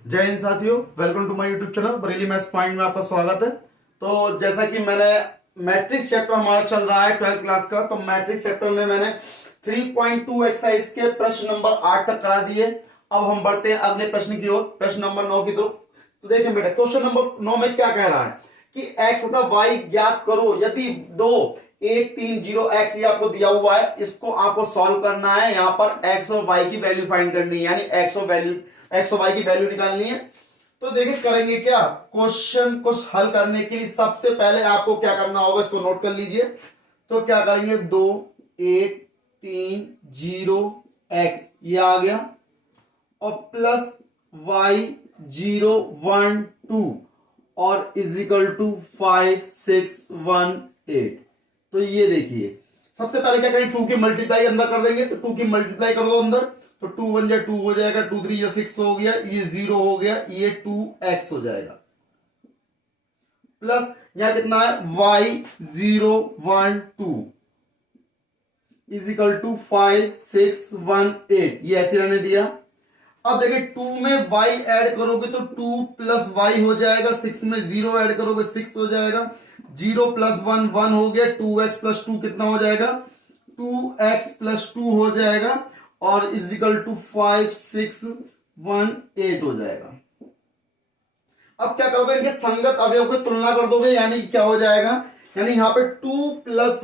जय हिंद साथियों, welcome to my YouTube channel Bareilly maths point में आपका स्वागत है। तो जैसा कि मैंने मैट्रिक्स चैप्टर हमारा चल रहा है 12th क्लास का, तो मैट्रिक्स चैप्टर में मैंने 3.2 एक्सरसाइज के प्रश्न नंबर 8 तक करा दिए। अब हम बढ़ते हैं अगले प्रश्न की ओर, प्रश्न नंबर 9 की तरफ। तो देखिए बेटा, क्वेश्चन नंबर 9 में क्या कह रहा है कि एक्स तथा वाई ज्ञात करो यदि दो 1 3 0 एक्स ये आपको दिया हुआ है, इसको आपको सॉल्व करना है। यहां पर एक्स और वाई की वैल्यू फाइंड करनी है, यानी एक्स और वाई की वैल्यू निकालनी है। तो देखिए करेंगे क्या, क्वेश्चन को हल करने के लिए सबसे पहले आपको क्या करना होगा, इसको नोट कर लीजिए। तो क्या करेंगे, 2 1 3 0 एक्स ये आ गया और प्लस वाई 0 1 2 और इजिकल टू 5 6 1 8। तो ये देखिए सबसे पहले क्या करें, 2 की मल्टीप्लाई अंदर कर देंगे। तो 2 की मल्टीप्लाई कर दो अंदर, तो 2 1 जा 2 हो जाएगा, 2 3 जा 6 हो गया, ये 0 हो गया, ये 2x हो जाएगा। प्लस यहां कितना है, y 0 1 2 इजिकल टू 5 6 1 8, ये ऐसे रहने दिया। अब देखिए 2 में y ऐड करोगे तो 2 प्लस y हो जाएगा, 6 में 0 ऐड करोगे 6 हो जाएगा, 0 प्लस 1 1 हो गया, 2x प्लस 2 कितना हो जाएगा, 2x प्लस 2 हो जाएगा और इजिकल टू 5 6 1 8 हो जाएगा। अब क्या करोगे, इनके संगत अवयव की तुलना कर दोगे, यानी क्या हो जाएगा, यानी यहां पे 2 प्लस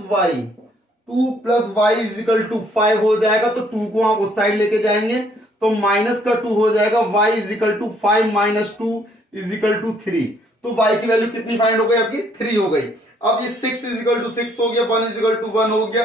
वाई इजिकल टू 5 हो जाएगा। तो 2 को आप उस साइड लेके जाएंगे तो माइनस का 2 हो जाएगा, y is equal to 5 minus 2 is equal to 3। तो y की वैल्यू कितनी फाइंड हो गई आपकी, 3 हो गई। अब ये 6 इजिकल टू 6 हो गया, 1 इजिकल टू 1 हो गया,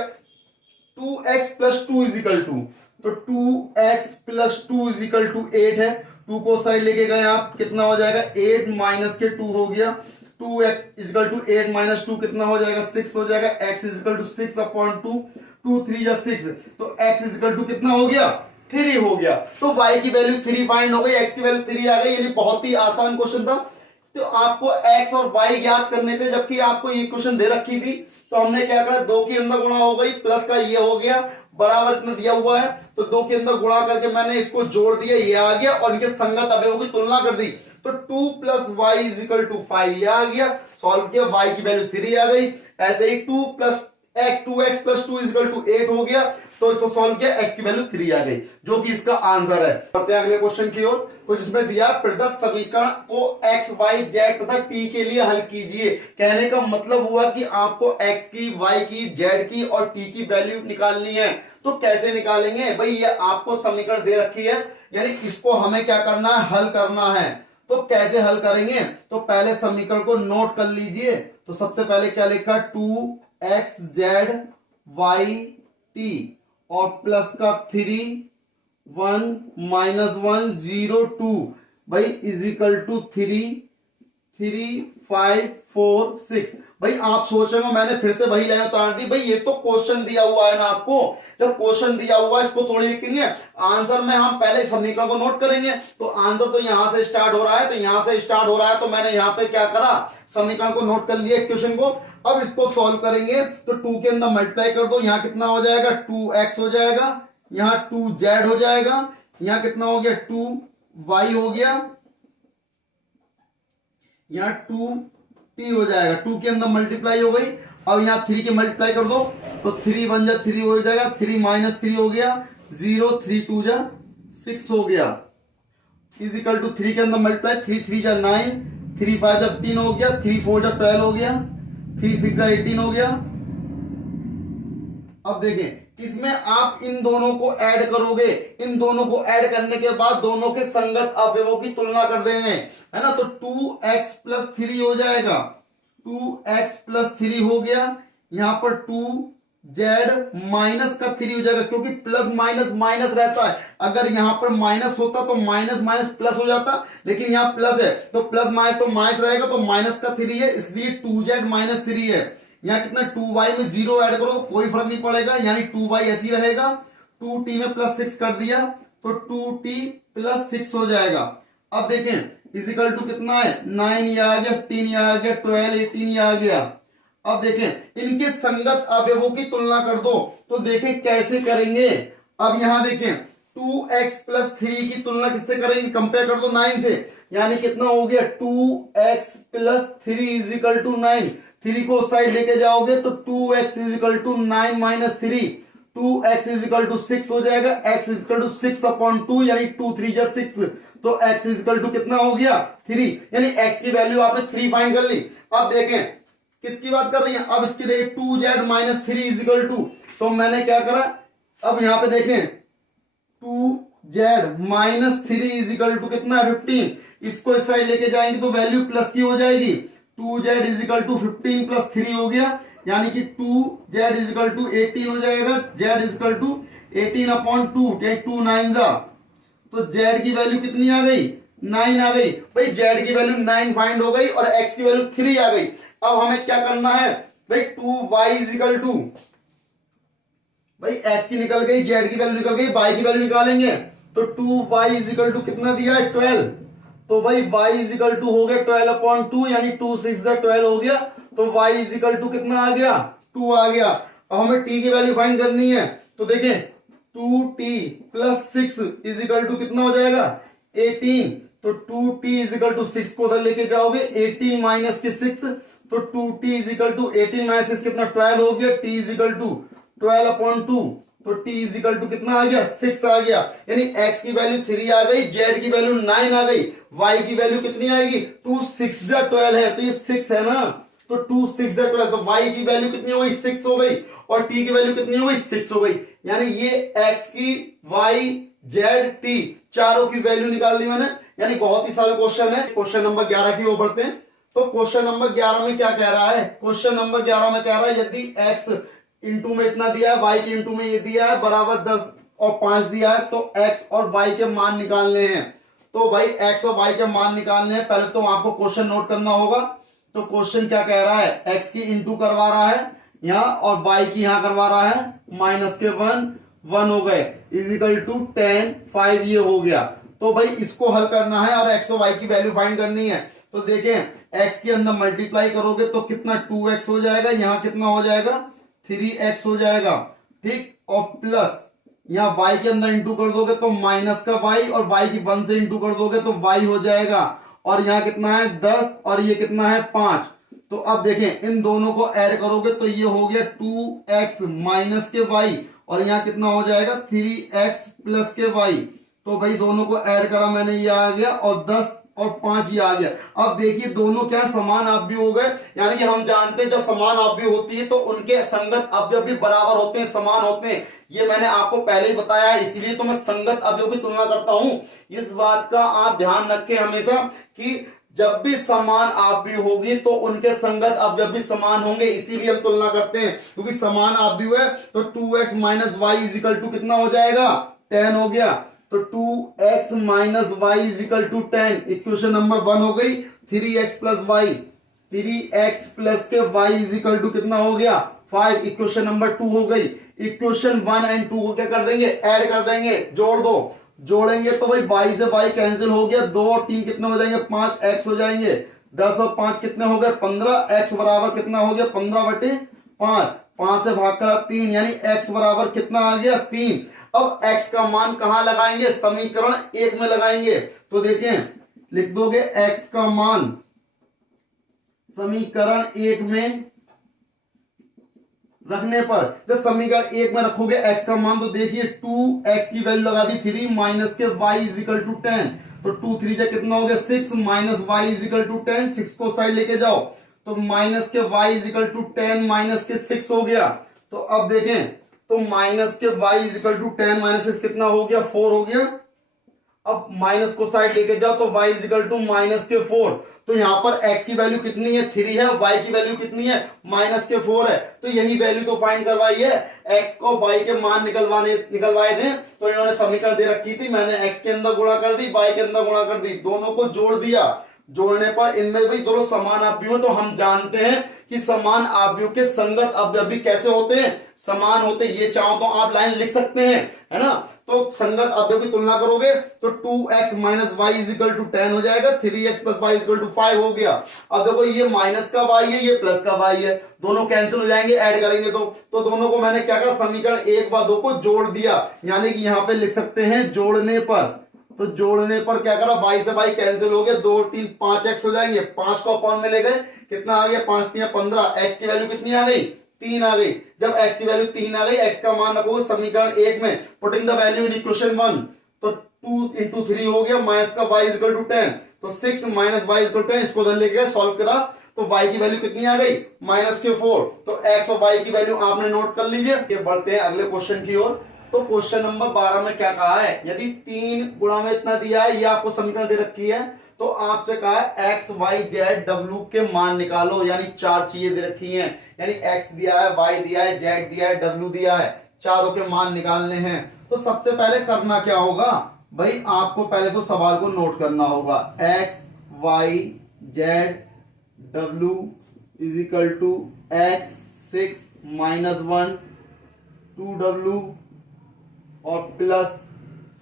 2x प्लस 2 इजिकल टू, तो 2x प्लस 2 इजिकल टू 8 है। 2 को साइड लेके गए आप, कितना हो जाएगा, 8 माइनस के 2 हो गया, 2x इजिकल टू 8 माइनस 2 कितना हो जाएगा, 6 हो जाएगा, x इजिकल टू 6 अपॉन 2, 2 3 जा 6, तो x इजिकल टू कितना हो गया, 3 हो गया। तो y की वैल्यू 3 फाइंड हो गई, x की वैल्यू 3 आ गई, यानी बहुत ही आसान क्वेश्चन था। तो आपको x और y ज्ञात करने थे, जबकि आपको ये क्वेश्चन दे रखी थी। तो हमने क्या करा, 2 के अंदर गुणा हो गई, प्लस का ये हो गया, बराबर इतना दिया हुआ है, तो 2 के अंदर गुणा करके मैंने इसको जोड़ दिया, ये आ गया, और इनके संगत अवयवों की तुलना कर दी। तो 2 प्लस वाई इजिकल टू 5 ये आ गया, सॉल्व किया, y की वैल्यू 3 आ गई। ऐसे ही 2 plus x 2x plus 2 is equal to 8 हो गया, तो इसको सॉल्व किया, x की वैल्यू 3 आ गई, जो कि इसका आंसर है। बढ़ते हैं अगले क्वेश्चन की ओर। तो जिसमें दिया, प्रदत्त समीकरण को x y z तथा t के लिए हल कीजिए। कहने का मतलब हुआ कि आपको x की, y की, z की और t की वैल्यू निकालनी है। तो कैसे निकालेंगे भाई, ये आपको समीकरण दे रखी है, यानी इसको हमें क्या करना है, हल करना है। तो कैसे हल करेंगे, तो पहले समीकरण को नोट कर लीजिए। तो सबसे पहले क्या लिखा, 2xz y t और प्लस का 3 1 माइनस 1 0 2 भाई इजिकल टू 3 3 5 4 6। भाई आप सोच रहे हो मैंने फिर से वही लाइन उतार दी, भाई ये तो क्वेश्चन दिया हुआ है ना आपको। जब क्वेश्चन दिया हुआ है इसको थोड़ी लिखेंगे, आंसर में हम पहले समीकरण को नोट करेंगे। तो आंसर तो यहां से स्टार्ट हो रहा है, तो यहां से स्टार्ट हो रहा है, तो मैंने यहां पे क्या करा, समीकरण को नोट कर लिया क्वेश्चन को। अब इसको सॉल्व करेंगे, तो 2 के अंदर मल्टीप्लाई कर दो, यहां कितना हो जाएगा, 2x हो जाएगा, यहां 2z हो जाएगा, यहां कितना हो गया, 2y हो गया, यहां 2t हो जाएगा, 2 के अंदर मल्टीप्लाई हो गई। अब यहां 3 की मल्टीप्लाई कर दो, तो 3 1 जा 3 हो जाएगा, 3 माइनस 3 हो गया, 0 3 2 जा 6 हो गया, इजिकल टू 3 के अंदर मल्टीप्लाई, 3 3 जा 9, 3 5 जा 15 हो गया, 3 4 जा 12 हो गया, 3 6 जा 18 हो गया। अब देखें, इसमें आप इन दोनों को ऐड करोगे, इन दोनों को ऐड करने के बाद दोनों के संगत अवयवों की तुलना कर देंगे, है ना। तो 2x प्लस 3 हो जाएगा, 2x प्लस 3 हो गया, यहां पर 2z माइनस का 3 हो जाएगा, क्योंकि प्लस माइनस माइनस रहता है। अगर यहां पर माइनस होता तो माइनस माइनस प्लस हो जाता, लेकिन यहां प्लस है तो प्लस माइनस तो माइनस रहेगा, तो माइनस का 3 है, इसलिए 2z माइनस 3 है। यहां कितना, 2y में 0 ऐड करो तो कोई फर्क नहीं पड़ेगा, यानी 2y ऐसी रहेगा, 2t में प्लस 6 कर दिया तो 2t प्लस 6 हो जाएगा। अब देखें इजिकल टू कितना है, 9 ये आ गया, 15 ये आ गया, 12 18 ये आ गया। अब देखें इनके संगत अवयवों की तुलना कर दो, तो देखें कैसे करेंगे। अब यहां देखें 2x प्लस 3 की तुलना किससे करेंगे, कंपेयर कर दो 9 से, यानी कितना हो गया 2x plus 3 is equal to 9। 3 को साइड लेके जाओगे तो 2x is equal to 9 minus 3, 2x is equal to 6 हो जाएगा, x is equal to 6 upon 2 यानी 2 3 जा 6, तो x इज इक्वल टू कितना हो गया 3, यानी x की वैल्यू आपने 3 फाइंड कर ली। अब देखें किसकी बात कर रही है, अब इसकी देखिए 2z minus 3 is equal to, तो मैंने क्या करा, अब यहां पे देखें 2z minus 3 is equal to कितना 15, इसको इस साइड लेके जाएंगे तो वैल्यू प्लस की हो जाएगी, 2z is equal to 15 plus 3 हो गया, यानी कि 2z इज इक्वल टू 18 हो जाएगा, z is equal to 18 upon 2, 2 9 जा, तो z की वैल्यू कितनी आ गई 9 आ गई। भाई z की वैल्यू 9 फाइंड हो गई और x की वैल्यू 3 आ गई। अब हमें क्या करना है भाई, 2y इज इक्वल टू, भाई x की निकल गई, z की वैल्यू निकल गई, y की वैल्यू निकालेंगे तो 2y इज इक्वल टू कितना दिया है 12, तो भाई y इज इक्वल टू हो गया 12 अपॉन 2 यानी 2 6 12 हो गया, तो y इज इक्वल टू कितना आ गया 2 आ गया। अब हमें t की वैल्यू फाइंड करनी है, तो देखें 2t plus 6 is equal to कितना हो जाएगा 18, तो 2t इज इक्वल टू 6 को उधर लेके जाओगे, 18 माइनस के 6, तो 2t is equal to 18 minus 6 कितना 12 हो गया, t is equal to 12 upon 2, तो t इज इक्वल टू कितना आ गया 6 आ गया, यानी x की वैल्यू 3 आ गई, z की वैल्यू 9 आ गई, y की वैल्यू कितनी आएगी 2 6 12 है, तो ये 6 है ना, तो 2 6 12, तो y की वैल्यू कितनी हो गई 6 हो गई और t की वैल्यू कितनी हो गई 6 हो गई, यानी ये x की y z t चारों की वैल्यू निकाल दी मैंने। यानी बहुत ही सारे क्वेश्चन है। क्वेश्चन नंबर 11 की ओर बढ़ते हैं, तो क्वेश्चन नंबर 11 में क्या कह रहा है, क्वेश्चन नंबर 11 में कह रहा है यदि x इंटू में इतना दिया है, y के इंटू में ये दिया है बराबर 10 और 5 दिया है, तो x और y के मान निकालने हैं। तो भाई x और y के मान निकालने हैं, पहले तो आपको क्वेश्चन नोट करना होगा। तो क्वेश्चन क्या कह रहा है, x की इंटू करवा रहा है यहां और y की यहां करवा रहा है, माइनस के 1 हो गए, इज इक्वल टू 10 5 ये हो गया। तो भाई इसको हल करना है और x और y की वैल्यू फाइंड करनी है। तो देखें x के अंदर मल्टीप्लाई करोगे तो कितना 2x हो जाएगा, यहां कितना हो जाएगा 3x हो जाएगा, ठीक, और प्लस यहां y के अंदर इंटू कर दोगे तो माइनस का y और y की 1 से इंटू कर दोगे तो y हो जाएगा, और यहां कितना है 10 और ये कितना है 5। तो अब देखें इन दोनों को ऐड करोगे तो ये हो गया 2x माइनस के y और यहां कितना हो जाएगा 3x प्लस के y। तो भाई दोनों को ऐड करा मैंने, ये आ गया और 10 और 5 ये आ गया। अब देखिए दोनों क्या समान अवयव हो गए, यानी कि हम जानते हैं जब समान अवयव होती है तो उनके संगत अवयव भी बराबर होते हैं, समान होते हैं। ये मैंने आपको पहले ही बताया है, इसलिए तो मैं संगत अवयव की तुलना करता हूं। इस बात का आप ध्यान रखें हमेशा कि जब भी समान अवयव होगी तो उनके संगत अवयव भी समान होंगे, इसीलिए हम तुलना करते हैं, क्योंकि समान अवयव है। तो 2x minus y is equal to कितना हो जाएगा 10 हो गया, तो 2x minus y is equal to 10, equation number 1 हो गई। 3x plus y, 3x plus के y इज इक्वल टू कितना हो गया 5, इक्वेशन नंबर 2 हो गई। इक्वेशन 1 एंड 2 को क्या कर देंगे, ऐड कर देंगे, जोड़ दो, जोड़ेंगे तो भाई y से y कैंसिल हो गया, 2 और 3 कितने हो जाएंगे 5x हो जाएंगे, 10 और 5 कितने हो गए 15, x बराबर कितना हो गया 15/5, 5 से भाग करा 3, यानी x बराबर कितना आ गया 3। अब x का मान कहां लगाएंगे, समीकरण 1 में लगाएंगे। तो देखें लिख दोगे x का मान समीकरण 1 में रखने पर, जब समीकरण 1 में रखोगे x का मान, तो देखिए 2x की वैल्यू लगा दी 3 माइनस के y इज इक्वल टू 10, तो 2 3 जा कितना हो गया 6 minus y is equal to 10, 6 को साइड लेके जाओ तो माइनस के y is equal to 10 minus के 6 हो गया। तो अब देखें तो माइनस के y is equal to 10 minus 6 कितना हो गया 4 हो गया। अब माइनस को साइड लेके जाओ तो y is equal to minus के 4, तो यहां पर x की वैल्यू कितनी है 3 है, y की वैल्यू कितनी है माइनस के 4 है, तो यही वैल्यू तो फाइंड करवाई है। x को y के मान निकलवाए थे, तो इन्होंने समीकरण दे रखी थी, मैंने x के अंदर गुणा कर दी, y के अंदर गुणा कर दी, दोनों को जोड़ दिया, जोड़ने पर इनमें भी दोनों समान अवयव, तो हम जानते हैं कि समान अवयव के संगत अवयव भी कैसे होते हैं, समान होते हैं। ये चाहो तो आप लाइन लिख सकते हैं, है ना। तो संगत अवयव की तुलना करोगे तो 2x minus y is equal to 10 हो जाएगा, 3x plus y is equal to 5 हो गया। अब देखो ये माइनस का y है, ये प्लस का y है, दोनों कैंसिल हो जाएंगे ऐड करेंगे तो दोनों को मैंने क्या कहा, समीकरण 1 व 2 को जोड़ दिया, यानी कि यहां पे लिख सकते हैं जोड़ने पर, तो जोड़ने पर क्या करा, y से y कैंसिल हो गया, 2 3 5x हो जाएंगे, 5 को अपॉन में ले गए, कितना आ गया 5 3 15, x की वैल्यू कितनी आ गई 3 आ गई। जब x की वैल्यू 3 आ गई, x का मान रखोगे समीकरण 1 में, putting the value in equation 1, तो 2 into 3 हो गया, माइनस का y इज इक्वल टू 10, तो 6 minus y is equal to 10, इसको उधर लेके सॉल्व करा तो y की वैल्यू कितनी आ गई माइनस के 4, तो x और y की वैल्यू आपने नोट कर लीजिए। ये बढ़ते हैं अगले क्वेश्चन की ओर। तो क्वेश्चन नंबर 12 में क्या कहा है, यदि 3 गुणा में इतना दिया है, ये आपको समीकरण दे रखी है, तो आपसे कहा है x y z w के मान निकालो, यानी 4 चीजें दे रखी हैं, यानी x दिया है, y दिया है, z दिया है, w दिया है, चारों के मान निकालने हैं। तो सबसे पहले करना क्या होगा भाई, आपको पहले तो सवाल को नोट करना होगा, x y z w is equal to x 6 minus 1 2w और plus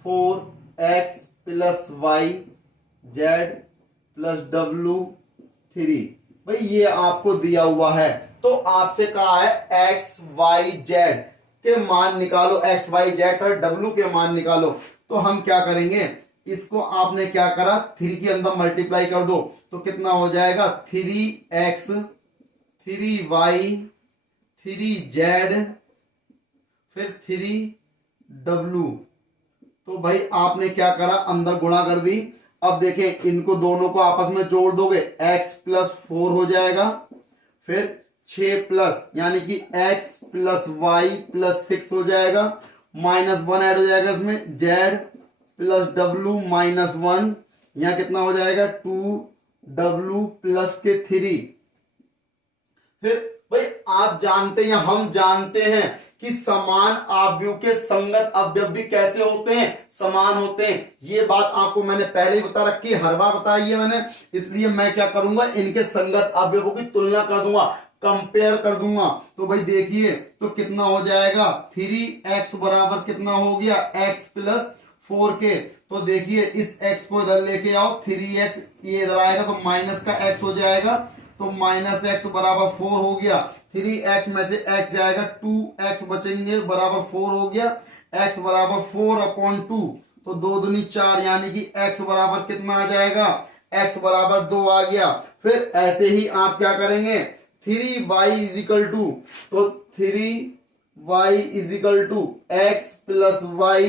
4x plus y z plus w 3। भाई ये आपको दिया हुआ है, तो आपसे कहा है x y z के मान निकालो, x y z और w के मान निकालो। तो हम क्या करेंगे, इसको आपने क्या करा 3 के अंदर मल्टीप्लाई कर दो, तो कितना हो जाएगा 3x 3y 3z फिर 3w। तो भाई आपने क्या करा, अंदर गुणा कर दी। अब देखें इनको दोनों को आपस में जोड़ दोगे, x प्लस 4 हो जाएगा, फिर 6 प्लस यानी कि x प्लस y प्लस 6 हो जाएगा, माइनस 1 ऐड हो जाएगा इसमें, z प्लस w माइनस 1, यहां कितना हो जाएगा 2w प्लस के 3। फिर भाई आप जानते हैं, हम जानते हैं कि समान अवयव के संगत अवयव भी कैसे होते हैं, समान होते हैं। ये बात आपको मैंने पहले ही बता रखी है, हर बार बताई है मैंने, इसलिए मैं क्या करूंगा, इनके संगत अवयवों की तुलना कर दूंगा, कंपेयर कर दूंगा। तो भाई देखिए तो कितना हो जाएगा 3x बराबर कितना हो गया x प्लस 4 के, तो देखिए इस x को इधर लेके आओ, 3x ये इधर आएगा तो माइनस का x हो जाएगा, तो माइनस x बराबर 4 हो गया, 3x में से x जाएगा 2x बचेंगे बराबर 4 हो गया, x बराबर 4 अपॉन 2, तो 2 दूनी 4, यानी कि x बराबर कितना आ जाएगा, x बराबर 2 आ गया। फिर ऐसे ही आप क्या करेंगे 3y इज इक्वल टू, तो 3y is equal to x plus y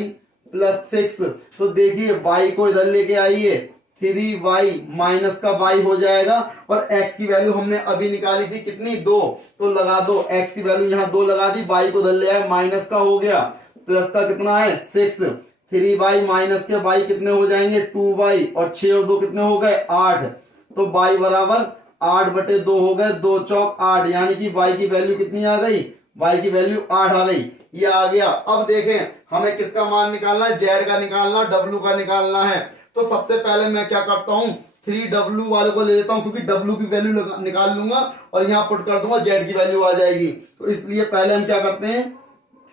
plus 6, तो देखिए y को इधर लेके आइए, 3y माइनस का y हो जाएगा, और x की वैल्यू हमने अभी निकाली थी कितनी 2, तो लगा दो x की वैल्यू यहाँ 2 लगा दी, y को इधर ले आए, माइनस का हो गया, प्लस का कितना है 6, 3y माइनस के y कितने हो जाएंगे 2y, और 6 और 2 कितने हो गए 8, तो y बराबर 8/2 हो गए, 2 चौक 8, यानी कि y की वैल्यू कितनी आ गई, y की वैल्यू 8 आ गई, ये आ गया। अब देखें हमें किसका मान निकालना है, z का निकालना, w का निकालना है। तो सबसे पहले मैं क्या करता हूं 3w वाले को ले लेता हूं, क्योंकि w की वैल्यू निकाल लूंगा और यहां पुट कर दूंगा, z की वैल्यू आ जाएगी। तो इसलिए पहले हम क्या करते हैं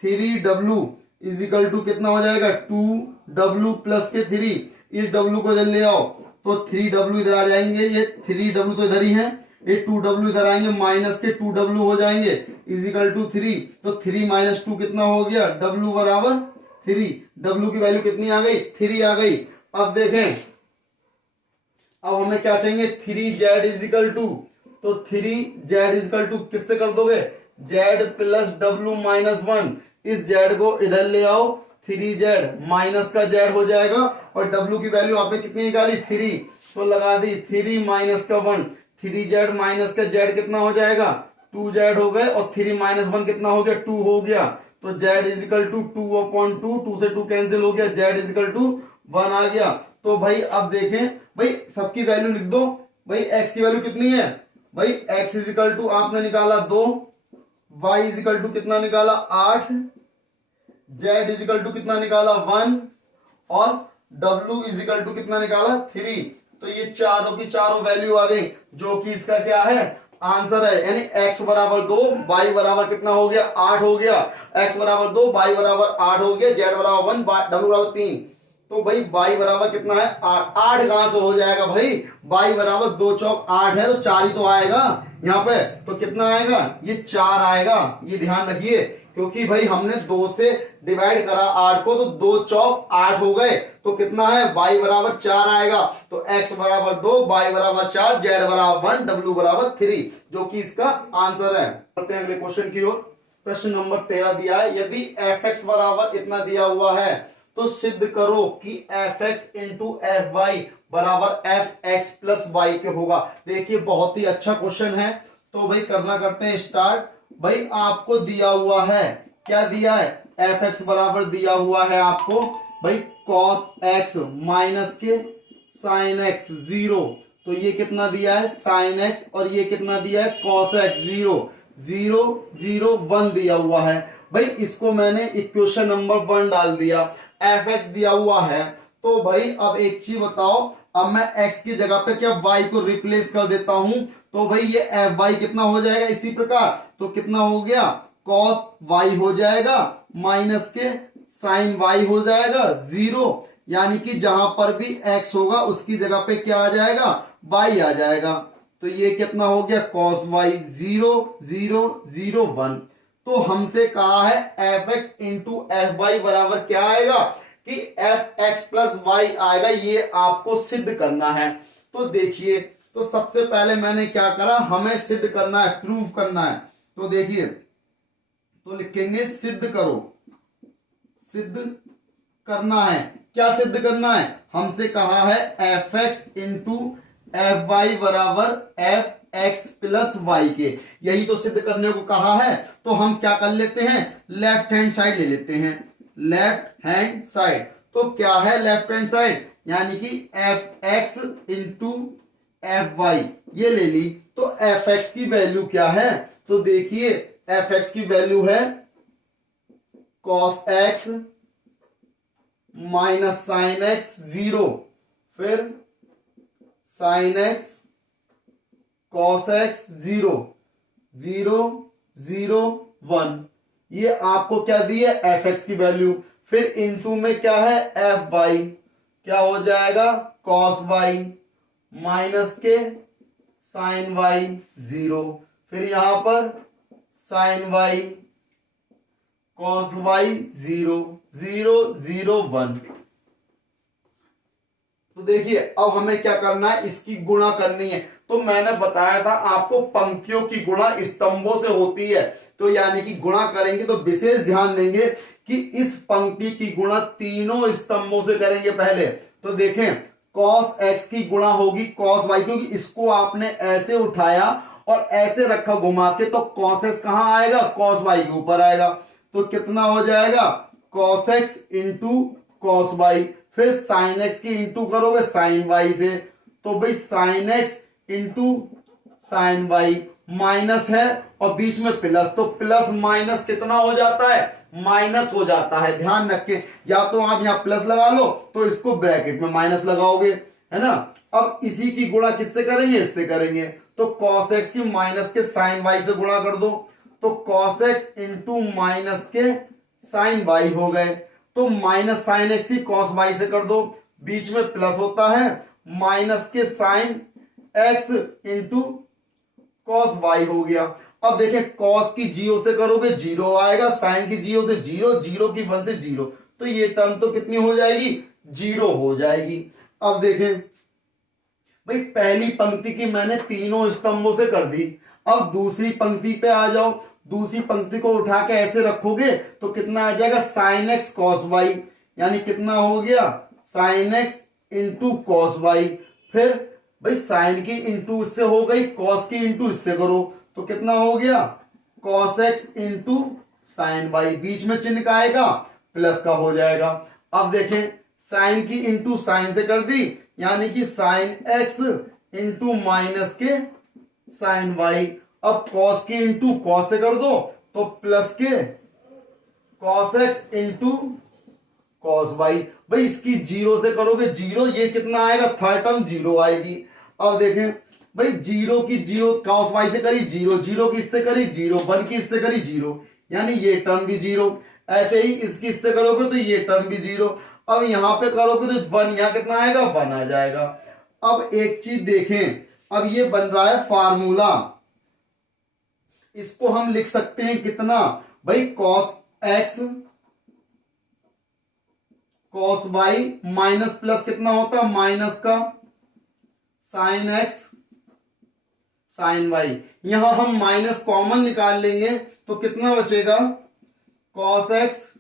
3w इज इक्वल टू कितना हो जाएगा 2w प्लस के 3, इस w को इधर ले आओ, तो 3w इधर आ जाएंगे, ये 3w तो इधर ही है, ये 2w इधर आएंगे, माइनस के 2w हो जाएंगे इज इक्वल टू 3, तो 3 माइनस 2 कितना हो गया w बराबर 3, w की वैल्यू कितनी आ गई 3 आ गई। अब देखें अब हमें क्या चाहिए 3z इज इक्वल टू, तो 3z इज इक्वल टू किससे कर दोगे z प्लस w माइनस 1, इस z को इधर ले आओ, 3z माइनस का z हो जाएगा, और w की वैल्यू आपने कितनी निकाली 3, तो लगा दी 3 माइनस का 1, 3z माइनस का z कितना हो जाएगा 2z हो गए, और 3 माइनस 1 कितना हो गया 2 हो गया, तो z is equal to 2 upon 2, 2 से 2 कैंसिल हो गया, z इज इक्वल टू 1 आ गया। तो भाई अब देखें भाई सबकी वैल्यू लिख दो, भाई x की वैल्यू कितनी है, भाई x इज इक्वल टू आपने निकाला 2, y इज इक्वल टू कितना निकाला 8, z इज इक्वल टू कितना निकाला 1, और w इज इक्वल टू कितना निकाला 3। तो ये चारों की चारों वैल्यू आ गई, जो कि इसका क्या है आंसर है, यानी x बराबर 2, y बराबर कितना हो गया 8 हो गया, x बराबर 2, y बराबर 8 हो गया, z बराबर 1, w बराबर 3। तो भाई y बराबर कितना है 8, 8 कहां से हो जाएगा भाई, y बराबर 2 चौक 8 है तो 4 ही तो आएगा यहाँ पे, तो कितना आएगा ये 4 आएगा, ये ध्यान रखिए, क्योंकि भाई हमने 2 से डिवाइड करा 8 को, तो 2 चौक 8 हो गए, तो कितना है y बराबर 4 आएगा, तो x बराबर 2, y बराबर 4, z बराबर 1, w बराबर 3, जो कि इसका आंसर है। बढ़ते हैं अगले क्वेश्चन की ओर। प्रश्न नंबर 13 दिया है, यदि fx बराबर इतना दिया हुआ है तो सिद्ध करो कि fx इंटू एफ वाई बराबर fx प्लस वाई के होगा। देखिए बहुत ही अच्छा क्वेश्चन है, तो भाई करना करते हैं स्टार्ट। भाई आपको दिया हुआ है, क्या दिया है, fx बराबर दिया हुआ है आपको भाई cos x माइनस के sin x 0, तो ये कितना दिया है sin x, और ये कितना दिया है cos x 0, 0 0 1 दिया हुआ है। भाई इसको मैंने इक्वेशन नंबर 1 डाल दिया, fx दिया हुआ है, तो भाई अब एक चीज बताओ, अब मैं x की जगह पे क्या y को रिप्लेस कर देता हूं, तो भाई ये एफ वाई कितना हो जाएगा इसी प्रकार, तो कितना हो गया cos y हो जाएगा माइनस के sin y हो जाएगा 0, यानी कि जहां पर भी x होगा उसकी जगह पे क्या आ जाएगा y आ जाएगा, तो ये कितना हो गया cos y 0 0 0 1। तो हमसे कहा है fx इंटू एफ वाई बराबर क्या आएगा कि fx प्लस वाई आएगा, ये आपको सिद्ध करना है। तो देखिए, तो सबसे पहले मैंने क्या करा, हमें सिद्ध करना है, प्रूव करना है, तो देखिए तो लिखेंगे सिद्ध करो, सिद्ध करना है, क्या सिद्ध करना है, हमसे कहा है fx इंटू एफ वाई बराबर एफ एक्स प्लस वाई के, यही तो सिद्ध करने को कहा है। तो हम क्या कर लेते हैं, लेफ्ट हैंड साइड ले लेते हैं, लेफ्ट हैंड साइड, तो क्या है लेफ्ट हैंड साइड, यानी कि f x into f y ये ले ली, तो एफ एक्स की वैल्यू क्या है, तो देखिए एफ एक्स की वैल्यू है cos x minus sine x 0, फिर साइन एक्स कॉस एक्स 0 0 0 1, ये आपको क्या दी है एफ एक्स की वैल्यू, फिर इनटू में क्या है एफ वाई, क्या हो जाएगा कॉस वाई माइनस के साइन वाई 0, फिर यहां पर साइन वाई कॉस वाई 0 0 0 1। तो देखिए अब हमें क्या करना है, इसकी गुणा करनी है। तो मैंने बताया था आपको पंक्तियों की गुणा स्तंभों से होती है, तो यानी कि गुणा करेंगे तो विशेष ध्यान देंगे कि इस पंक्ति की गुणा तीनों स्तंभों से करेंगे पहले। तो देखें cos x की गुणा होगी cos y, क्योंकि इसको आपने ऐसे उठाया और ऐसे रखा घुमा के, तो cos x कहां आएगा cos y के ऊपर आएगा, तो कितना हो जाएगा cos x into cos y, फिर sin x की इंटू करोगे sin y से, तो भाई sin x into sin y minus है और बीच में प्लस, तो प्लस माइनस कितना हो जाता है माइनस हो जाता है, ध्यान रखें, या तो आप यहां प्लस लगा लो तो इसको ब्रैकेट में माइनस लगाओगे, है ना। अब इसी की गुणा किससे करेंगे, इससे करेंगे, तो cos x की माइनस के sin y से गुणा कर दो, तो cos x इंटू माइनस के sin y हो गए, तो माइनस साइन एक्स की cos y से कर दो, बीच में प्लस होता है माइनस के sin x into cos y हो गया। अब देखें cos की 0 से करोगे 0 आएगा, sin की 0 से 0, 0 की 1 से 0, तो ये टर्म तो कितनी हो जाएगी 0 हो जाएगी। अब देखें भाई पहली पंक्ति की मैंने तीनों स्तंभों से कर दी, अब दूसरी पंक्ति पे आ जाओ, दूसरी पंक्ति को उठा के ऐसे रखोगे तो कितना आ जाएगा sin x cos y, यानी कितना हो गया sin x into cos y, फिर भाई साइन की इंटू इससे हो गई, कॉस की इंटू इससे करो तो कितना हो गया cos x into sine y, बीच में चिन्ह का आएगा प्लस का हो जाएगा। अब देखें साइन की इंटू साइन से कर दी, यानी कि साइन x इंटू माइनस के साइन y, अब cos की इंटू cos से कर दो तो प्लस के cos x into cos y, भाई इसकी 0 से करोगे 0, ये कितना आएगा थर्ड टर्म 0 आएगी। अब देखें भाई जीरो की जीरो कॉस वाई से करी जीरो, जीरो की इससे करी जीरो, वन की इससे करी जीरो, यानी ये टर्म भी जीरो। ऐसे ही इसकी इससे करोगे तो ये टर्म भी जीरो। अब यहां पे करोगे तो वन, यहां कितना आएगा, वन आ जाएगा। अब एक चीज देखें, अब ये बन रहा है फार्मूला, इसको हम लिख सकते हैं कितना भाई, cos x cos y minus plus कितना होता है, माइनस का साइन एक्स साइन वाई। यहां हम माइनस कॉमन निकाल लेंगे तो कितना बचेगा, cos x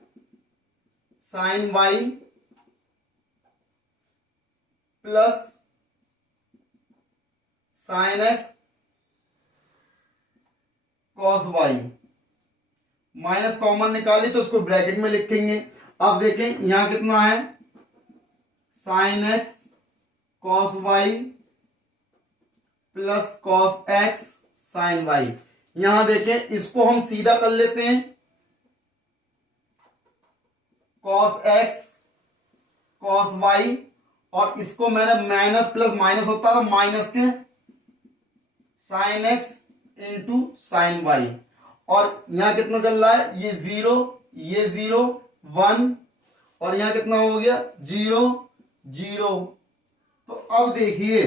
sine y plus sine x cos y. Minus common निकाली तो उसको ब्रैकेट में लिखेंगे। अब देखें यहां कितना है, sine x cos y plus cos x sine y. यहां देखें इसको हम सीधा कर लेते हैं, कॉस एक्स कॉस वाई, और इसको मैंने माइनस प्लस माइनस होता है माइनस के sine x into sine y. और यहां कितना चल रहा है, ये जीरो, ये जीरो, वन, और यहां कितना हो गया, जीरो जीरो। तो अब देखिए,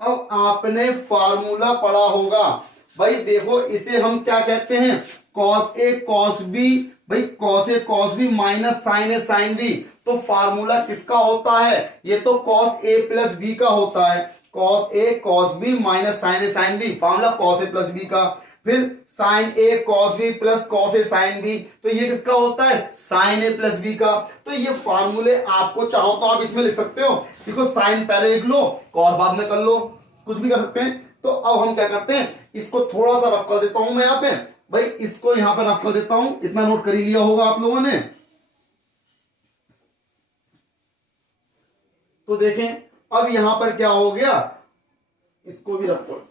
अब आपने फार्मूला पढ़ा होगा भाई, देखो इसे हम क्या कहते हैं, कॉस ए कॉस बी। भाई cos A cos B minus sign A sine B. तो फार्मूला किसका होता है, ये तो कॉस ए प्लस बी का होता है, cos A cos B minus sign A sine B, formula cos A plus B का। फिर sign A cos B plus cos A sine B, तो ये किसका होता है, साइन ए प्लस बी का। तो ये फार्मूले आपको चाहो तो आप इसमें लिख सकते हो, देखो साइन पहले लिख लो, कॉस बाद में कर लो, कुछ भी कर सकते हैं। तो अब हम क्या करते हैं, इसको थोड़ा सा रफ कर देता हूं मैं यहां पे, भाई इसको यहां पर रफ कर देता हूं, इतना नोट कर ही लिया होगा आप लोगों ने। तो देखें अब यहां पर क्या हो गया, इसको भी रफ कर,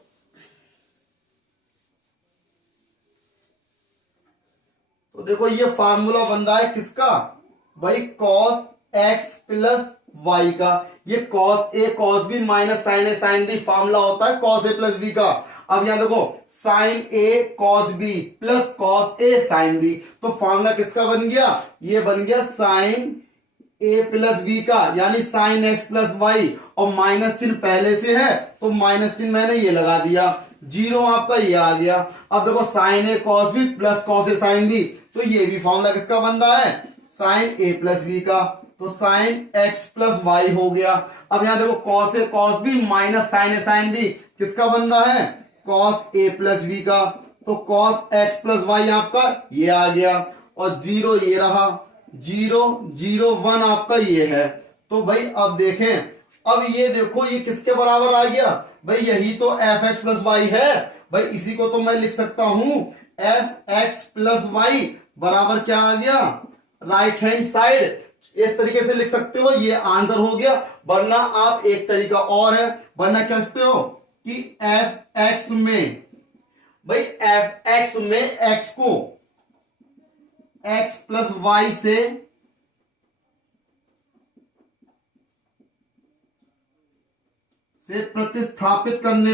तो देखो ये फार्मूला बन रहा है किसका, भाई कॉस एक्स प्लस वाई का। ये cos A cos B minus sign A sine B formula होता है कॉस ए प्लस बी का। अब यहां देखो sign A cos B plus cos A sine B, तो फार्मूला किसका बन गया, ये बन गया साइन ए प्लस बी का, यानी साइन एक्स प्लस वाई। और माइनस चिन्ह पहले से है तो माइनस चिन्ह मैंने ये लगा दिया, जीरो आपका ये आ गया। अब देखो sign A cos B plus cos A sine B, तो ये भी फॉर्मूला किसका बन रहा है, साइन ए प्लस बी का, तो साइन एक्स प्लस वाई हो गया। अब यहां देखो cos A cos B minus sign A sine B किसका बन रहा है, कॉस ए प्लस बी का, तो कॉस एक्स प्लस वाई आपका ये आ गया, और जीरो ये रहा, जीरो जीरो वन आपका ये है। तो भाई अब देखें, अब ये देखो ये किसके बराबर आ गया, भाई यही तो एफ एक्स प्लस वाई है। भाई इसी को तो मैं लिख सकता हूं एफ एक्स प्लस वाई बराबर क्या आ गया, राइट हैंड साइड, इस तरीके से लिख सकते हो, ये आंसर हो गया। वरना आप एक तरीका और है, वरना क्या कहते हो कि एफ एक्स में, भाई एफ एक्स में एक्स को एक्स प्लस वाई से प्रतिस्थापित करने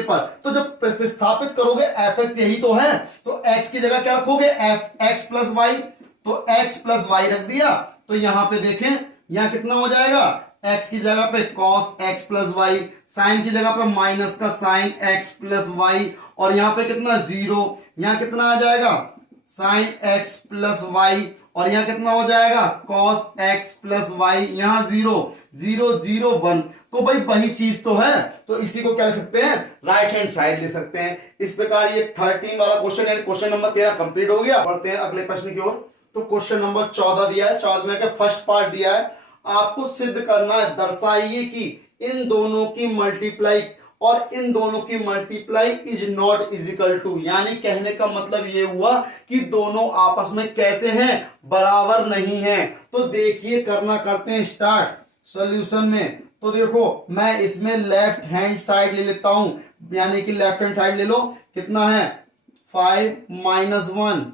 पर, तो जब प्रतिस्थापित करोगे एफ एक्स यही तो है, तो एक्स की जगह क्या रखोगे, एफ एक्स प्लस वाई, तो एक्स प्लस वाई रख दिया। तो यहां पे देखें यहां कितना हो जाएगा, एक्स की जगह पे cos x plus y, sine की जगह पे माइनस का साइन एक्स प्लस वाई, और यहां पे कितना जीरो, यहां कितना आ जाएगा साइन एक्स प्लस वाई, और यहां कितना हो जाएगा कॉस एक्स प्लस वाई, यहां जीरो जीरो जीरो वन। तो भाई वही चीज तो है, तो इसी को क्या लिख सकते हैं, राइट हैंड साइड ले सकते हैं। इस प्रकार ये 13 वाला क्वेश्चन यानी क्वेश्चन नंबर 13 कंप्लीट हो गया। बढ़ते हैं अगले प्रश्न की ओर। तो क्वेश्चन नंबर 14 दिया है, 14 में फर्स्ट पार्ट दिया है, आपको सिद्ध करना है, दर्शाइए कि इन दोनों की मल्टीप्लाई और इन दोनों की multiply is not is equal to, यानी कहने का मतलब ये हुआ कि दोनों आपस में कैसे हैं, बराबर नहीं है। तो देखिए करना करते हैं स्टार्ट सॉल्यूशन में। तो देखो मैं इसमें लेफ्ट हैंड साइड ले लेता हूं, यानी कि लेफ्ट हैंड साइड ले लो, कितना है 5 माइनस 1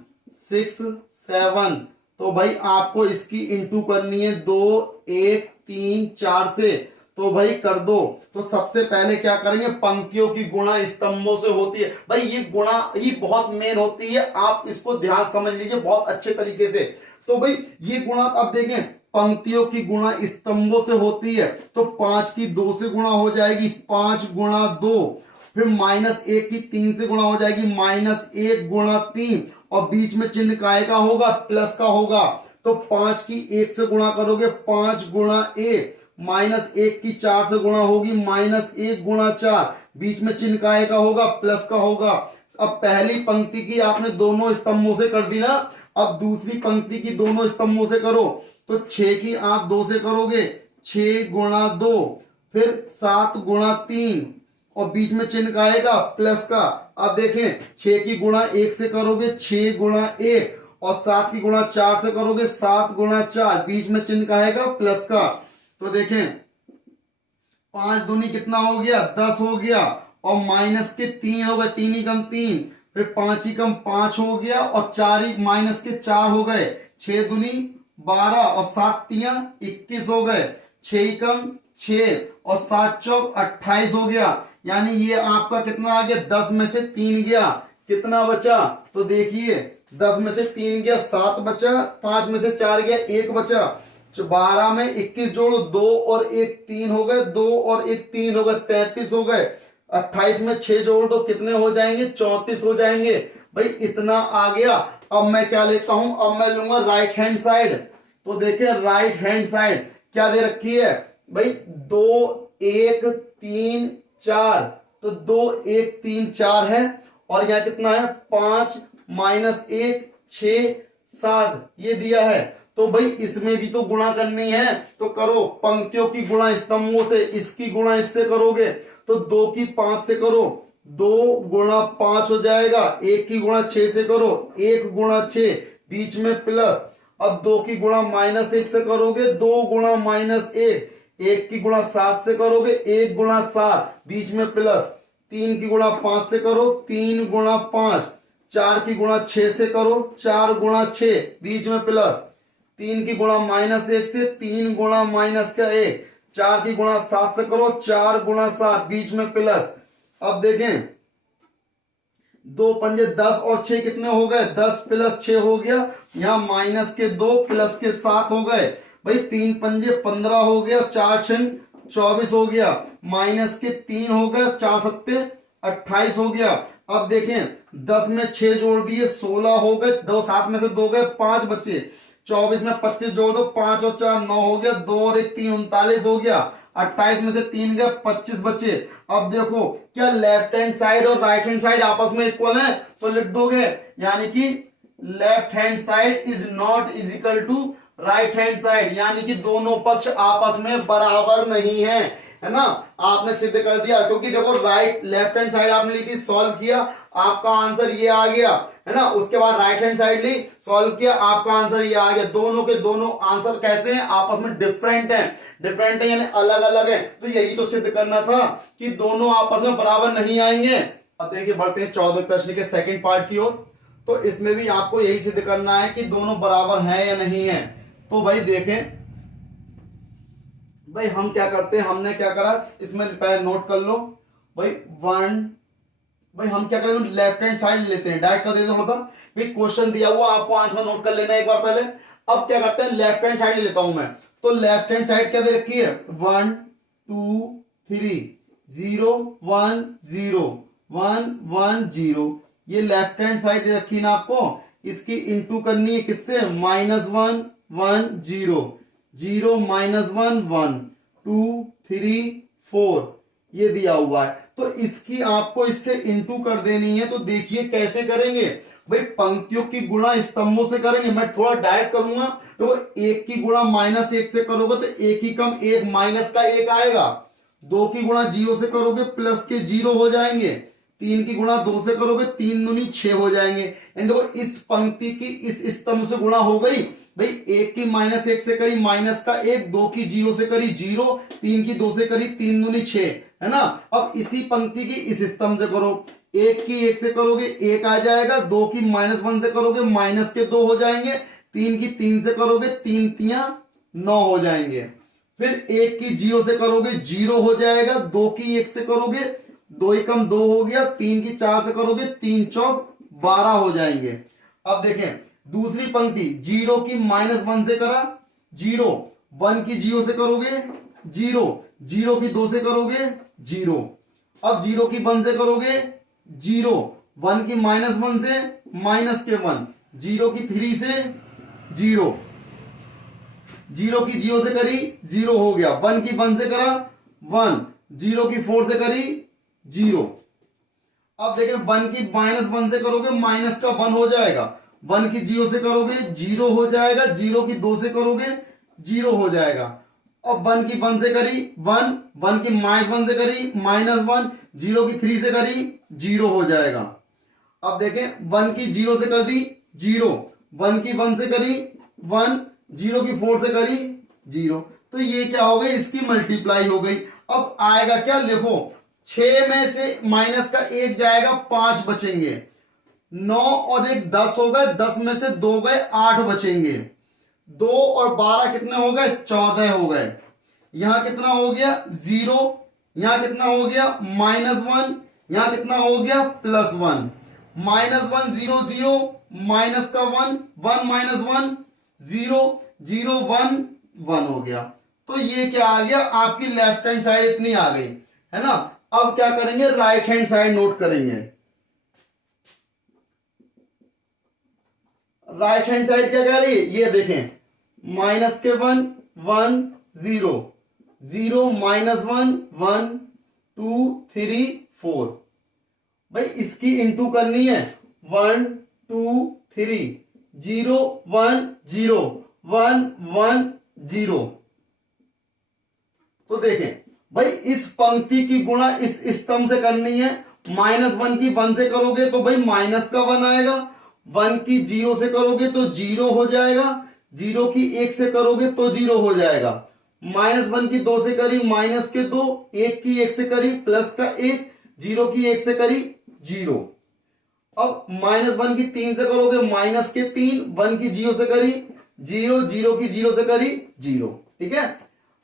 6 7। तो भाई आपको इसकी इंटू करनी है 2 1 3 4 से, तो भाई कर दो। तो सबसे पहले क्या करेंगे, पंक्तियों की गुणा स्तंभों से होती है। भाई ये गुणा ही बहुत मेन होती है, आप इसको ध्यान समझ लीजिए बहुत अच्छे तरीके से। तो भाई ये गुणा आप देखें, पंक्तियों की गुणा स्तंभों से होती है, तो 5 की 2 से गुणा हो जाएगी, 5 गुणा 2, फिर -1 की 3 से गुणा हो जाएगी, -1 गुणा 3, और बीच में चिन्ह काय का होगा, प्लस का होगा। तो 5 की 1 से गुणा करोगे, 5 गुणा 1, -1 की 4 से गुणा होगी, -1 गुणा 4, बीच में चिन्ह काय का होगा, प्लस का होगा। अब पहली पंक्ति की आपने दोनों स्तंभों से कर दी ना, अब दूसरी पंक्ति की दोनों स्तंभों से करो। तो 6 की आप 2 से करोगे, 6 गुणा 2, फिर 7 गुणा 3, और बीच में चिन्ह का आएगा, प्लस का। अब देखें 6 की गुणा 1 से करोगे, 6 गुणा 1, और 7 की गुणा 4 से करोगे, 7 गुणा 4, बीच में चिन्ह का आएगा, प्लस का। तो देखें 5 दूनी कितना हो गया, 10 हो गया, और माइनस के 3 हो गए, 3 ही कम 3, फिर 5 ही कम 5 हो गया, और 4 ही माइनस के 4 हो गए, 6 दूनी 12, और 7 तिया 21 हो गए, 6 ही कम 6, और 7 चौक 28 हो गया। यानी ये आपका कितना आ गया, 10 में से 3 गया, कितना बचा, तो देखिए 10 में से 3 गया, 7 बचा, 5 में से 4 गया, 1 बचा, 12 में 21 जोड़ो, 2 और 1 3 हो गए, 2 और 1 3 हो गए, 33 हो गए, 28 में 6 जोड़ दो, कितने हो जाएंगे, 34 हो जाएंगे। भाई इतना आ गया। अब मैं क्या लेता हूं, अब मैं लूंगा राइट हैंड साइड। तो देखिए राइट हैंड साइड क्या दे रखी है भाई, 2 1 3 4, तो 2 1 3 4 है, और यहां कितना है, 5 -1 6 7 ये दिया है। तो भाई इसमें भी तो गुणा करनी है, तो करो, पंक्तियों की गुणा स्तंभों से, इसकी गुणा इससे करोगे, तो 2 की 5 से करो, 2 गुणा 5 हो जाएगा, 1 की गुणा 6 से करो, 1 गुणा 6, बीच में प्लस। अब 2 की गुणा -1 से करोगे, 2 गुणा -1, 1 की गुणा 7 से करोगे, 1 गुणा 7, बीच में प्लस। 3 की गुणा 5 से करो, 3 गुणा 5, 4 की गुणा 6 से करो, 4 गुणा 6, बीच में प्लस। 3 की गुणा -1 से, 3 गुणा -1, 4 की गुणा 7 से करो, 4 गुणा 7, बीच में प्लस। अब देखें 2 पंजे 10 और 6 कितने हो गए, 10 प्लस 6 हो गया, यहां माइनस के 2 प्लस के 7 हो गए। भाई 3 पंजे 15 हो गया, 4 6 24 हो गया, माइनस के 3 हो गए, 4 सत्ते 28 हो गया। अब देखें 10 में 6 जोड़ दिए, 16 हो गए, 2 7 में से 2 गए, 5 बचे, 24 में 25 जोड़ दो, 5 और 4 9 हो गया, 2 और 1 3 39 हो गया, 28 में से 3 गए, 25 बचे। अब देखो क्या लेफ्ट हैंड साइड और राइट हैंड साइड आपस में इक्वल है, तो लिख दोगे, यानी कि left hand side is not is equal to right hand side, यानी कि दोनों पक्ष आपस में बराबर नहीं है ना। आपने सिद्ध कर दिया, क्योंकि देखो राइट लेफ्ट हैंड साइड आपने ली थी, सॉल्व किया, आपका आंसर ये आ गया, है ना। उसके बाद राइट हैंड साइड ली, सॉल्व किया, आपका आंसर ये आ गया। दोनों के दोनों आंसर कैसे हैं, आपस में डिफरेंट हैं, डिफरेंट है यानी अलग अलग है। तो यही तो सिद्ध करना था कि दोनों आपस में बराबर नहीं आएंगे। अब देखिए बढ़ते हैं 14वें प्रश्न के सेकंड पार्ट की ओर। तो इसमें भी आपको यही सिद्ध करना है कि दोनों बराबर हैं या नहीं है। तो भाई देखें, भाई हम क्या करते हैं, हमने क्या करा, इसमें पहले नोट कर लो भाई 1, भाई हम क्या करें, लेफ्ट हैंड साइड लेते हैं, डायरेक्ट कर देते हैं थोड़ा सा। भाई क्वेश्चन दिया हुआ आपको आंसर नोट कर लेना है एक बार पहले। अब क्या करते हैं, लेफ्ट हैंड साइड ले लेता हूं मैं। तो लेफ्ट हैंड साइड क्या दे रखी है, 1 2 3 0 1 0 1 1 0, ये लेफ्ट हैंड साइड दे रखी है ना आपको। इसकी इंटू करनी है किससे, -1 1 0 0 -1 1 2 3 4, ये दिया हुआ है। तो इसकी आपको इससे इंटू कर देनी है। तो देखिए कैसे करेंगे, भाई पंक्तियों की गुणा स्तंभों से करेंगे। मैं थोड़ा डायरेक्ट करूंगा, तो 1 की गुणा -1 से करोगे तो 1 ही कम 1 माइनस का 1 आएगा। 2 की गुणा 0 से करोगे प्लस के 0 हो जाएंगे। 3 की गुणा 2 से करोगे 3 दूनी 6 हो जाएंगे। देखो इस पंक्ति की इस स्तंभ से गुणा हो गई। भाई 1 की -1 से करी माइनस का 1, 2 की 0 से करी 0, 3 की 2 से करी 3 दूनी 6, है ना। अब इसी पंक्ति की इस स्तंभ से करो, 1 की 1 से करोगे 1 आ जाएगा, 2 की -1 से करोगे माइनस के 2 हो जाएंगे, 3 की 3 से करोगे 3 3 9 हो जाएंगे। फिर 1 की 0 से करोगे 0 हो जाएगा, 2 की 1 से करोगे 2 एकम 2 हो गया, 3 की 4 से करोगे 3 चौक 12 हो जाएंगे। अब देखें दूसरी पंक्ति 0 की -1 से करा 0, 1 की 0 से करोगे 0, 0 की 2 से करोगे 0, अब 0 की 1 से करोगे 0, 1 की -1 से -1, 0 की 3 से 0, 0 की 0 से करी 0 हो गया, 1 की 1 से करा 1, 0 की 4 से करी 0। अब देखें 1 की -1 से करोगे माइनस का 1 हो जाएगा, 1 की 0 से करोगे 0 हो जाएगा, 0 की 2 से करोगे 0 हो जाएगा। अब 1 की 1 से करी 1, 1 की -1 से करी -1, 0 की 3 से करी 0 हो जाएगा। अब देखें 1 की 0 से कर दी 0, 1 की 1 से करी 1, 0 की 4 से करी 0, तो ये क्या हो गई, इसकी मल्टीप्लाई हो गई। अब आएगा क्या, देखो 6 में से माइनस का 1 जाएगा, 5 बचेंगे, 9 और 1 10 हो गए, 10 में से 2 गए 8 बचेंगे, 2 और 12 कितने हो गए, 14 हो गए। यहां कितना हो गया 0, यहां कितना हो गया -1, यहां कितना हो गया +1, -1 0 0, माइनस का 1, 1 -1 0, 0 1 1 हो गया। तो ये क्या आ गया, आपकी लेफ्ट हैंड साइड इतनी आ गई है ना। अब क्या करेंगे, राइट हैंड साइड नोट करेंगे। राइट हैंड साइड क्या कह रही है, ये देखें -1 1 0, 0 -1 1 2 3 4, भाई इसकी इंटू करनी है 1 2 3, 0 1 0 1 1 0। तो देखें भाई इस पंक्ति की गुणा इस स्तंभ से करनी है, -1 की 1 से करोगे तो भाई माइनस का 1 आएगा, 1 की 0 से करोगे तो 0 हो जाएगा, 0 की 1 से करोगे तो 0 हो जाएगा, -1 की 2 से करी माइनस के 2, 1 की 1 से करी प्लस का 1, 0 की 1 से करी 0। अब -1 की 3 से करोगे माइनस के 3, 1 की 0 से करी 0, 0 की 0 से करी 0, ठीक है।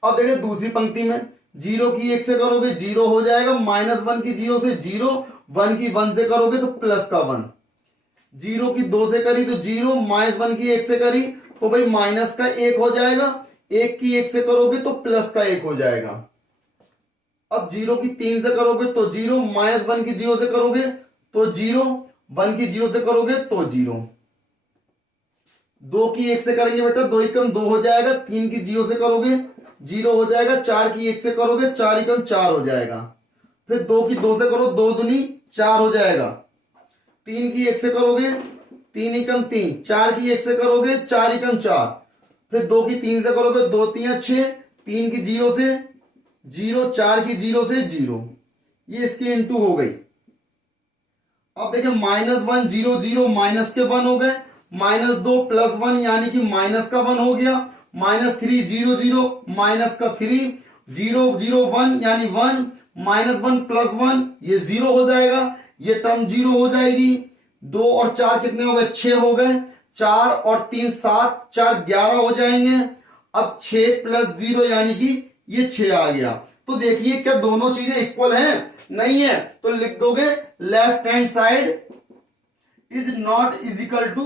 अब देखें दूसरी पंक्ति में 0 की 1 से करोगे 0 हो जाएगा, -1 की 0 से 0, 1 की 1 से करोगे तो प्लस का 1, 0 की 2 से करी तो 0, -1 की 1 से करी तो भाई माइनस का 1 हो जाएगा, 1 की 1 से करोगे तो प्लस का 1 हो जाएगा। अब 0 की 3 से करोगे तो 0, -1 की 0 से करोगे तो 0, 1 की 0 से करोगे तो 0, 2 की 1 से करेंगे बेटा 2 एकम 2 हो जाएगा, 3 की 0 से करोगे 0 हो जाएगा, 4 की 1 से करोगे 4 एकम 4 हो जाएगा, फिर 2 की 2 से करो 2 दूनी 4 हो जाएगा, 3 की 1 से करोगे 3 एकम 3, 4 की 1 से करोगे 4 एकम 4, फिर 2 की 3 से करोगे 2 3 6, 3 की 0 से 0, 4 की 0 से 0, ये इसकी इंटू हो गई। अब देखिए -1 0 0 माइनस के 1 हो गए, -2 +1 यानी कि माइनस का 1 हो गया, -3 0 0 माइनस का 3, 0 0 1 यानी 1, -1 +1 ये 0 हो जाएगा, ये टर्म 0 हो जाएगी। 2 और 4 कितने हो गए 6 हो गए, 4 और 3 7, 4 11 हो जाएंगे। अब 6 + 0 यानी कि ये 6 आ गया। तो देखिए क्या दोनों चीजें इक्वल हैं, नहीं है तो लिख दोगे left hand side is not is equal to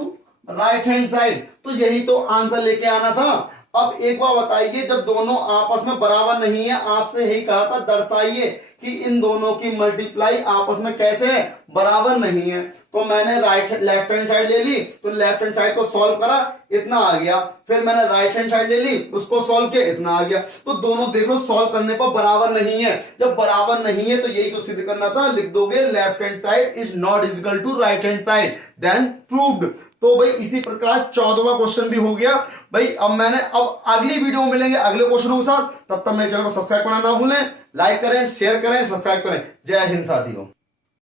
right hand side. तो यही तो आंसर लेके आना था। अब एक बार बताइए, जब दोनों आपस में बराबर नहीं है, आपसे यही कहा था दर्शाइए कि इन दोनों की मल्टीप्लाई आपस में कैसे है, बराबर नहीं है। तो मैंने लेफ्ट हैंड साइड ले ली, तो लेफ्ट हैंड साइड को सॉल्व करा, इतना आ गया, फिर मैंने राइट हैंड साइड ले ली, उसको सॉल्व किया, इतना आ गया। तो दोनों देख लो सॉल्व करने पर बराबर नहीं है। जब बराबर नहीं है तो यही तो सिद्ध करना था, लिख दोगे left hand side is not equal to right hand side, then proved. तो भाई इसी प्रकार 14वां क्वेश्चन भी हो गया भाई। अब अगली वीडियो में मिलेंगे अगले क्वेश्चनों के साथ। तब तक मेरे चैनल को सब्सक्राइब करना ना भूलें, लाइक करें, शेयर करें, सब्सक्राइब करें। जय हिंद साथियों।